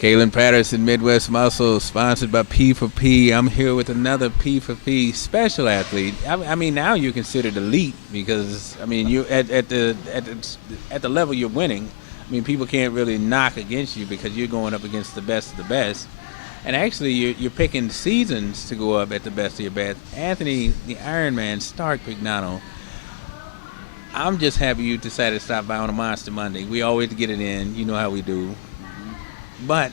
Kalen Patterson, Midwest Muscle, sponsored by P4P. I'm here with another P4P special athlete. I mean, now you're considered elite because I mean, you at the level you're winning. I mean, people can't really knock against you because you're going up against the best of the best. And actually, you're picking seasons to go up at the best of your best. Anthony, the Iron Man, Stark Prignano. I'm just happy you decided to stop by on a Monster Monday. We always get it in. You know how we do. But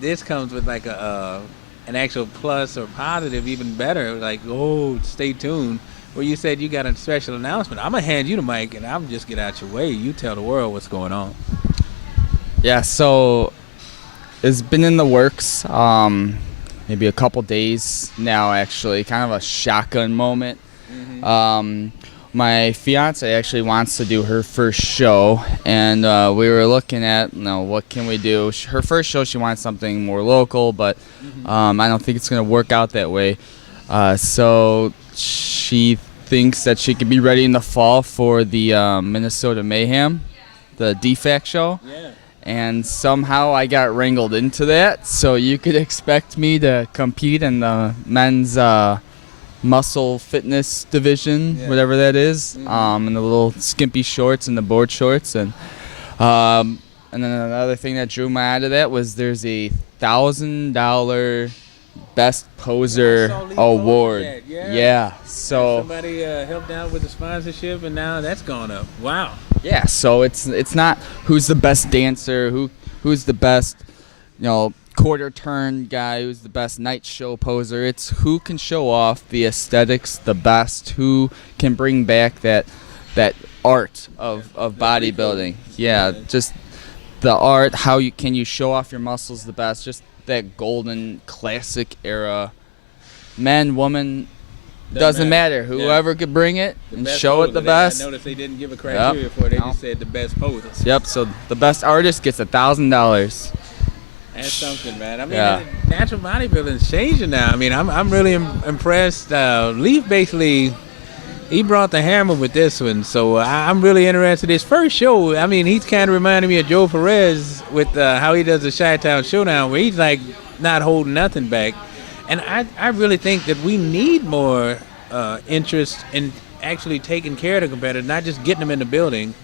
this comes with like an actual plus or positive, even better. Like, oh, stay tuned. Where you said you got a special announcement. I'm gonna hand you the mic, and I'm just get out your way. You tell the world what's going on. Yeah, so it's been in the works, maybe a couple days now. Actually, kind of a shotgun moment. Mm-hmm. My fiance actually wants to do her first show, and we were looking at, what can we do? Her first show, she wants something more local, but I don't think it's going to work out that way. So she thinks that she could be ready in the fall for the Minnesota Mayhem, the DFAC show. Yeah. And somehow I got wrangled into that, so you could expect me to compete in the men's muscle fitness division, whatever that is, in the little skimpy shorts and the board shorts, and then another thing that drew me out of that was there's a $1,000 best poser award. Yeah. So somebody helped out with the sponsorship, and now that's gone up. Wow. Yeah. So it's not who's the best dancer, who's the best, quarter turn guy, who's the best night show poser. It's who can show off the aesthetics the best, who can bring back that art of bodybuilding. Yeah, just the art, how can you show off your muscles the best, just that golden classic era. Men, woman, doesn't matter. Whoever could bring it and show it the best. I noticed they didn't give a criteria for it. They just said the best posers. Yep, so the best artist gets $1,000. That's something, man. I mean, natural bodybuilding is changing now. I mean, I'm really impressed. Leaf basically, he brought the hammer with this one, so I'm really interested. His first show, I mean, he's kind of reminded me of Joe Perez with how he does the Chi-Town Showdown, where he's like not holding nothing back. And I really think that we need more interest in actually taking care of the competitors, not just getting them in the building,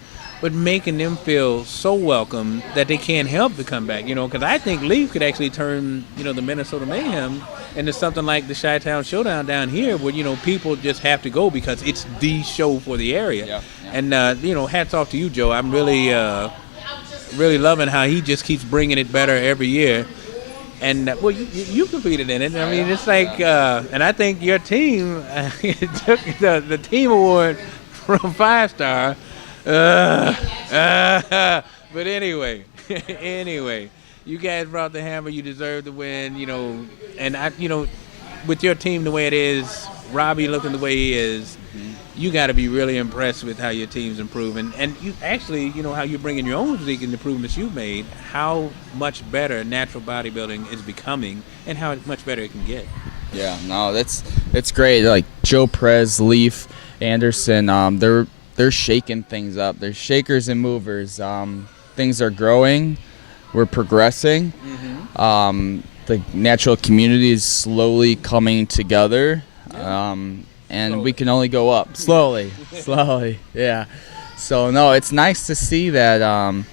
but making them feel so welcome that they can't help to come back, because I think Leaf could actually turn, the Minnesota Mayhem into something like the Chi-Town Showdown down here where, people just have to go because it's the show for the area. Yeah. And, hats off to you, Joe. I'm really, really loving how he just keeps bringing it better every year. And, well, you competed in it. I mean, it's like, and I think your team took the team award from 5-Star. But anyway, you guys brought the hammer. You deserve to win, and with your team the way it is, Robbie looking the way he is, you got to be really impressed with how your team's improving. And you actually, how you're bringing your own physique and improvements you've made, how much better natural bodybuilding is becoming and how much better it can get. Yeah, no, it's great. Like Joe Perez, Leaf, Anderson, they're shaking things up. They're shakers and movers. Things are growing. We're progressing. The natural community is slowly coming together. And we can only go up. Slowly. Yeah. So, no, it's nice to see that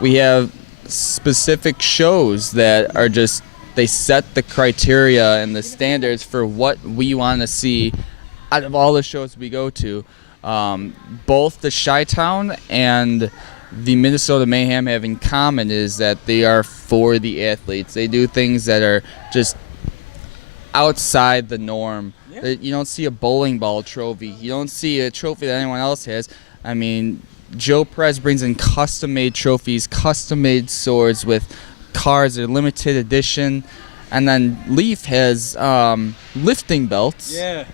we have specific shows that are just, they set the criteria and the standards for what we want to see out of all the shows we go to. Both the Chi-Town and the Minnesota Mayhem have in common is that they are for the athletes. They do things that are just outside the norm. Yeah. You don't see a bowling ball trophy. You don't see a trophy that anyone else has. I mean, Joe Perez brings in custom-made trophies, custom-made swords with cards that are limited edition. And then Leaf has lifting belts. Yeah.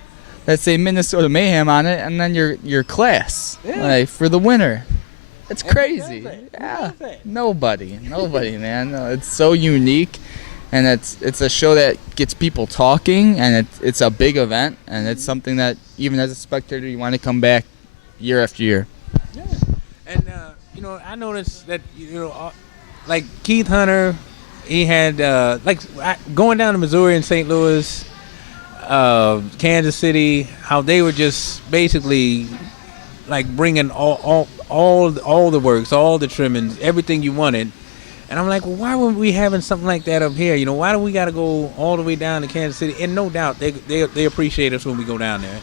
That say Minnesota Mayhem on it, and then your class, like, for the winner. It's crazy. Yeah, nobody, man. No, it's so unique, and it's a show that gets people talking, and it's a big event, and it's something that even as a spectator you want to come back year after year. Yeah, and I noticed that like Keith Hunter he had going down to Missouri and St. Louis, Kansas City, how they were just basically like bringing all the works, all the trimmings, everything you wanted. And I'm like, well, why weren't we having something like that up here? You know, why do we got to go all the way down to Kansas City? And no doubt they appreciate us when we go down there.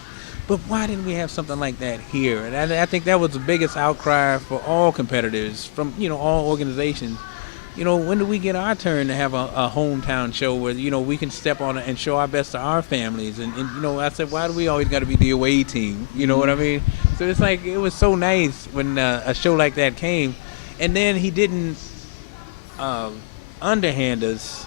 But why didn't we have something like that here? And I think that was the biggest outcry for all competitors from, you know, all organizations. You know, when do we get our turn to have a hometown show where, you know, we can step on it and show our best to our families? And you know, I said, why do we always got to be the away team? You know what I mean? So it's like, it was so nice when a show like that came. And then he didn't underhand us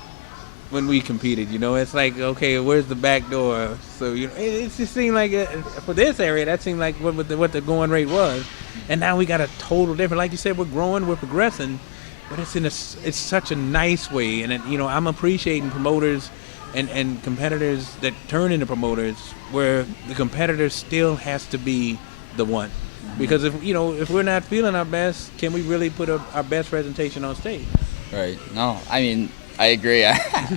when we competed. You know, it's like, okay, where's the back door? So, you know, it just seemed like for this area, that seemed like what the going rate was. And now we got a total different. Like you said, we're growing, we're progressing, but it's such a nice way. And you know, I'm appreciating promoters and competitors that turn into promoters, where the competitor still has to be the one. Because if we're not feeling our best, can we really put our best presentation on stage? Right. No, I mean, I agree.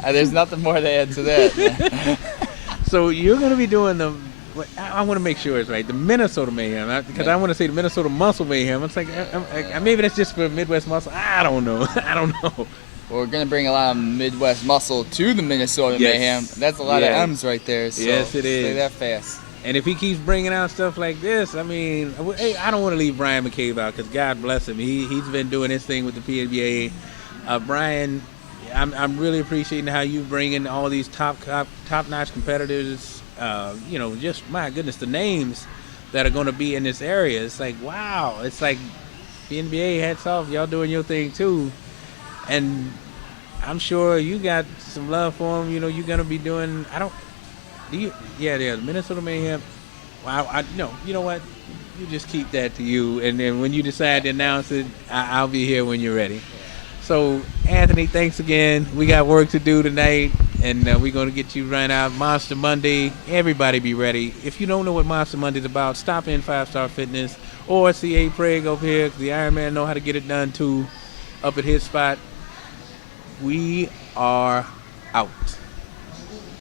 There's nothing more to add to that. So you're going to be doing I want to make sure it's right, the Minnesota Mayhem, because I want to say the Minnesota Muscle Mayhem. It's like, maybe that's just for Midwest Muscle. I don't know. Well, we're going to bring a lot of Midwest muscle to the Minnesota Mayhem. That's a lot of M's right there. So yes, it is. Say that fast. And if he keeps bringing out stuff like this, I mean, hey, I don't want to leave Brian McCabe out, because God bless him. He's been doing his thing with the PNBA. Brian, I'm really appreciating how you bring in all these top-notch competitors. You know, just, my goodness, the names that are going to be in this area. It's like, wow. It's like, PNBA, hats off. Y'all doing your thing, too. And I'm sure you got some love for him. You know, you're going to be doing, the Minnesota Mayhem. Well, no, you know what? You just keep that to you. And then when you decide to announce it, I'll be here when you're ready. So, Anthony, thanks again. We got work to do tonight, and we're going to get you right out. Monster Monday, everybody be ready. If you don't know what Monster Monday is about, stop in 5-Star Fitness or see Prague over here, because the Iron Man know how to get it done too, up at his spot. We are out.